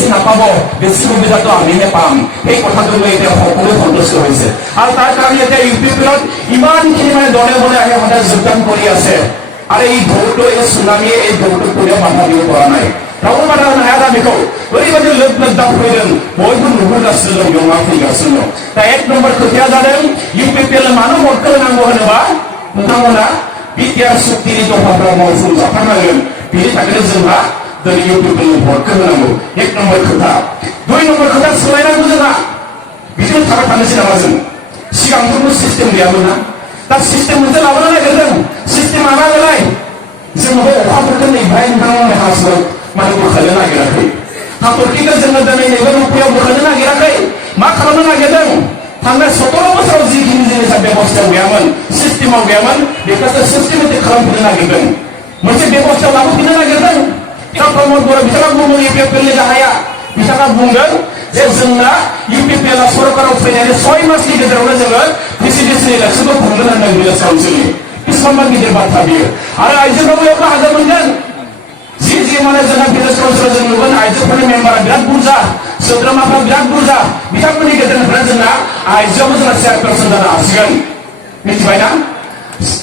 বেছি নাপাব, বেছি সুবিধাটো আমিহে পাম, সেই কথাটো লৈ এতিয়া সকলোৱে সন্তুষ্ট হৈছে। আৰু তাৰ কাৰণে এতিয়া ইউ পি পিত ইমানখিনি মানে দলে বলে আহি সদায় যোগদান কৰি আছে। আৰু এই ঢৌটো, এই চুনামিয়ে এই ঢৌটো কোনেও বাধা দিব পৰা নাই। रावबो बादा होनो हाया दा बेखौ ओरैबायदि लोब लोब दावफैदों, बयबो नुहुरगासिनो दं, बेयाव मा फैगासिनो दं। दा एक नम्बर खोथाया जादों इउ पि पि एल मानो भटखौ होनांगौ होनोबा नोंथांमोना बिटिआर सुक्तिनि दफाफोरा मावफुंजाथारनांगोन। बेनि थाखायनो जोंहा दिनै इउ पि पि एल भटखौ होनांगौ, एक नम्बर खोथा। दुइ नम्बर खोथा सोलायनांगौ जोंहा। बिदिनो थाबाय थानोसै नामा जों? सिगांथ' सिस्टेम गैयामोन ना, दा सिस्टेम मोनसे लाबोनो नागिरदों। सिस्टेमा मा बेलाय? जोंबो अखाफोरखौ नैबाय नोंथांमोननि हासिङाव माने बोखानो नागिराखै, हाथरखिखौ जोङो दिनै नैबे रुपियाव बोखानो नागिराखै। मा खालामनो नागिरदों? थांनाय 17 बोसोराव जिखिनि जिनिसा बेबस्थायाव गैयामोन, सिस्टेमाव गैयामोन, बेखौसो सिस्टेमेटिक खालामफिननो नागिरदों, मोनसे बेबस्थायाव लाबोफिननो नागिरदों। दा प्रमद बर' बिथाङा बुङो इउ पि पि एलनि गाहाया, बिथाङा बुंदों जे जोंना इउ पि पि एल सरकाराव फैनायनि 6 मासनि गेजेरावनो जोङो प्रेसिडेन्सिनि इलेक्सनखौ खुंनो होनदों भिलेज काउन्सिलनि। बेसेबांबा गिदिर बाथ्रा बियो। आरो आइजोफोराबो बेयाव बाहागो मोनगोन। जि माने जोंहा भिलेज काउन्सिलाव जों नुगोन आइजोफोरनि मेम्बारा बिराद बुरजा, सोद्रोमाफ्रा बिराद बुरजा। बिथांमोननि गेजेरनिफ्राय जोंना आइजोआबो जोंना चेयारपारसन जानो हासिगोन। मिथिबायना?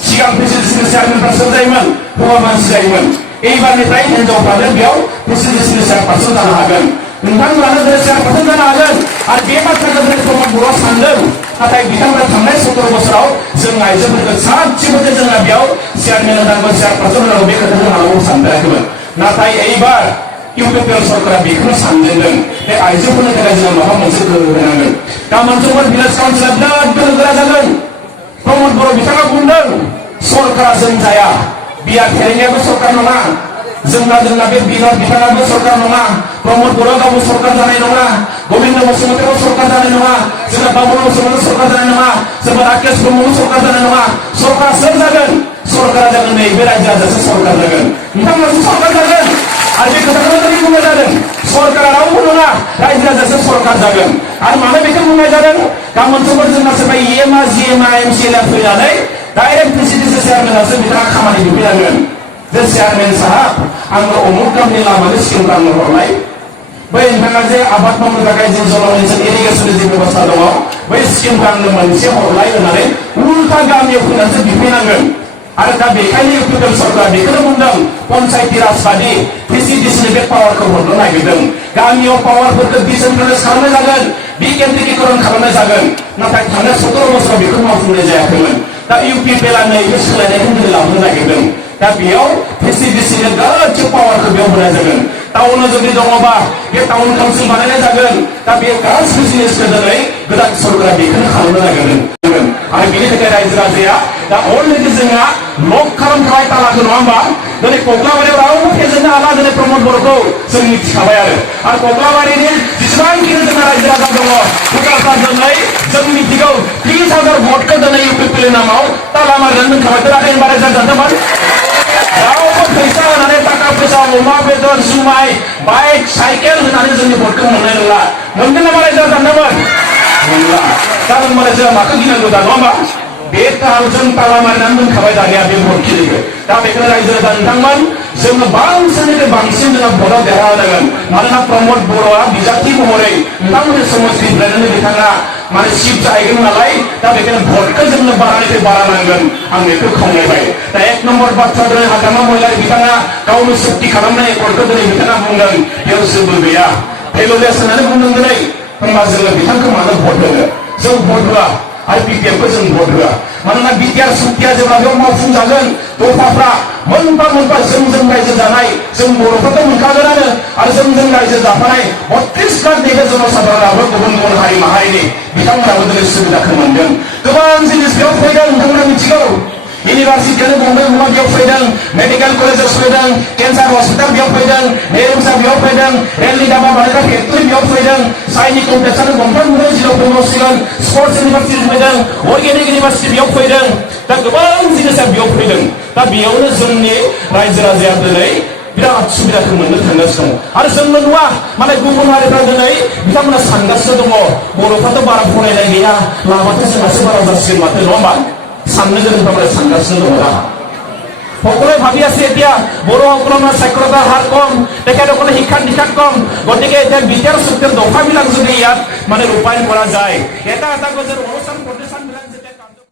सिगां प्रेसिडेन्सिनि चेयारमेनफ्रा सोर जायोमोन? हौवा मानसि जायोमोन। एबारनिफ्राय हिनजावफ्रानो बेयाव प्रेसिडेन्सिनि चेयारपारसन जानो हागोन। नोंथांमोनानो दिनै चेयारपारसन जानो हागोन। आरो बे बाथ्राखौ दिनै प्रमद बर'आ सानदों। नाथाय बिथांमोना थांनाय 17 बोसोराव जों आइजोफोरखौ सासेबो जे जोंना बेयाव चेयारमेन होनांगौ, चेयारपारसन होनांगौ, बे खोथाखौ जोंहा सानफेराखैमोन। नाथाय एबार इउ पि पि एल सरकारा बेखौनो सानदों, बे आइजोफोरनि थाखाय जोङो माबा मोनसे गोहो होनांगोन। गाबोन समफोर भिलेज काउन्सिला बिराद गोहो गोरा जागोन। प्रमद बर' बिथाङा बुंदों सरकारा जों जाया, बिआर खेलेनायाबो सरकार नङा, जोंना बे बिनर बिथाङाबो सरकार नङा, प्रमद बर'आ गावबो सरकार जानाय नङा, गबिन्द बसुमतारियाबो सरकार जानाय नङा, जोंना बाबुल बसुमतारियाबो सरकार जानाय नङा, जोंना राकेश ब्रह्मबो सरकार जानाय नङा। सरकारा सोर जागोन? सरकारा जागोन नैबे रायजो राजासो सरकार जागोन, नोंथांमोनासो सरकार जागोन। आरो बे खोथाखौनो दिनै बुंनाय जादों, सरकारा रावबो नङा, रायजो राजासो सरकार जागोन। आरो मानो बेखौ बुंनाय जादों? गाबोन समफोर जोंना सोरबा इएमआ जिएमआ एमसिएलआ फैनानै डाइरेक्ट प्रेसिडेन्सि चेयारमेनासो बिथाङा खामानि दिहुननांगोन। जे चेयारमेन साहाब आंनो अमुक गामनि लामानि स्किम आंनो हरलाय, बै नोंथाङा जे आबाद मावनो थाखाय जे जल'मिसन इरिगेसननि जे बेबस्था दङ, बै स्किमखौ आंनो मोनसे हरलाय होननानै उल्था गामियाव फैनानैसो बिफैनांगोन। आरो दा बेखायनो इउ पि पि एल सरकारा बेखौनो बुंदों, पन्चायती राज बादि प्रेसिडेन्सिनि बे पावारखौ हरनो नागिरदों। गामियाव पावारफोरखौ डिसेन्ट्रेलाइज खालामनाय जागोन, बिकेन्द्रीकरण खालामनाय जागोन। नाथाय थांनाय 17 बोसोराव बेखौ मावफुंनाय जायाखैमोन। दा इउ पि पि एलआ नैबे सोलायनायखौ दिनै लाबोनो नागिरदों। दा बेयाव प्रेसिडेन्सिनि गासै पावारखौ बेयाव होनाय जागोन। टाउनाव जुदि दङबा बे टाउन काउन्सिल बानायनाय जागोन। दा बे गासैबो जिनिसखौ दिनै गोदान सरकारा बेखौनो खालामनो नागिरदों। आरो बेनि थाखाय रायजो राजाया दा अलरेडि जोंहा लक खालामखाबाय तालाखौ, नङा होमबा? दिनै कक्लाबारियाव रावबो फेजेननो हाला, दिनै प्रमद बर'खौ जों मिथिखाबाय। आरो कक्लाबारिनि जेसेबांखिनि जोंहा रायजो राजा दङ, भटारफ्रा दिनै जों मिथिगौ 30,000 भटखौ दिनै इउ पि पि एल नामाव ताला मारिनानै दोनखाबाय। दोनाखै होनबा रायजो राजानोमोन? रावबो फैसा होनानै थाखा फैसा, अमा बेदर, जुमाय, बाइक, साइकेल होनानै जोंनि भटखौ मोननाय नंला। मोनगोन नामा रायजो राजानोमोन? मोनला। दा होनबालाय जोंहा माखौ गिनांगौ दा, नङा होमबा? बे जों ताला मारिनानै दोनखाबाय दानिया बे भटखिनिखौ। दा बेखौनो रायजो राजा नोंथांमोन, जोङो बांसिननिफ्राय बांसिन जोंहा भटआव देरहानांगोन। मानोना प्रमद बर'आ बिजाथि महरै नोंथांमोननि समस्टिनिफ्रायनो बिथाङा माने सिट जाहैगोन नालाय, दा बेखायनो भटखौ जोंनो बारानिफ्राय बारा नांगोन, आं बेखौ खावलायबाय। दा एक नम्बर बाथ्रा दिनै हाग्रामा महिलारि बिथाङा गावनो सक्ति खालामनाय एकर्डखौ दिनै बिथाङा बुंदों बेयाव जेबो गैया, फेलुलेस होननानै बुंदों दिनै। होनबा जोङो बिथांखौ मानो भट होनो? जों भट होआ आरो बि पि एलखौ जों भट होआ। मानोना बिटिआर सुक्तिया जेब्ला बेयाव मावफुंजागोन, दफाफ्रा मोनफा मोनफा जों रायजो जानाय, जों बर'फोरखौ मोनखागोनानो। आरो जों रायजो जाफानाय 32 लाख नैबे जनसाधारणाबो गुबुन गुबुन हारि माहारिनि बिथांमोनाबो दिनै सुबिदाखौ मोनगोन। गोबां जिनिस बेयाव फैदों, नोंथांमोना मिथिगौ। इउनिभार्सिटियानो बम्बे मुवा बेयाव फैदों, मेडिकेल कलेजेस फैदों, केन्सार हस्पिटाल बेयाव फैदों, नेरुसा बेयाव फैदों, रेलनि दामा बानायग्रा फेक्टरि बेयाव फैदों, साइनि कमप्लेक्सआनो गंथाम गुबै जिल्लायाव फैबावसिगोन, स्पर्ट्स इउनिभार्सिटि फैदों, अर्गेनिक इउनिभार्सिटि बेयाव फैदों। दा गोबां जिनिसा बेयाव फैदों। दा बेयावनो जोंनि रायजो राजाया दिनै बिराद सुबिदाखौ मोननो थांगासिनो दङ। आरो जोंल' नङा, माने गुबुन हारिफ्रा दिनै बिथांमोना सानगासिनो दङ, बर'फ्राथ' बारा फरायनाय गैया, लामाथ' जोंहासो बारा जासिगोन माथो, नङा होमबा? साननो गोरोंफ्रा सानगासिनो दङ दा। সকলোৱে ভাবি আছে এতিয়া বড়োসকলৰ সাক্ষৰতাৰ হাৰ কম, তেখেতসকলে শিক্ষাত দীক্ষাত কম, গতিকে এতিয়া বিটিআৰ চুক্তিৰ দফাবিলাক যদি ইয়াত মানে ৰূপায়ণ কৰা যায়, এটা এটা অনুষ্ঠান প্ৰতিষ্ঠানবিলাক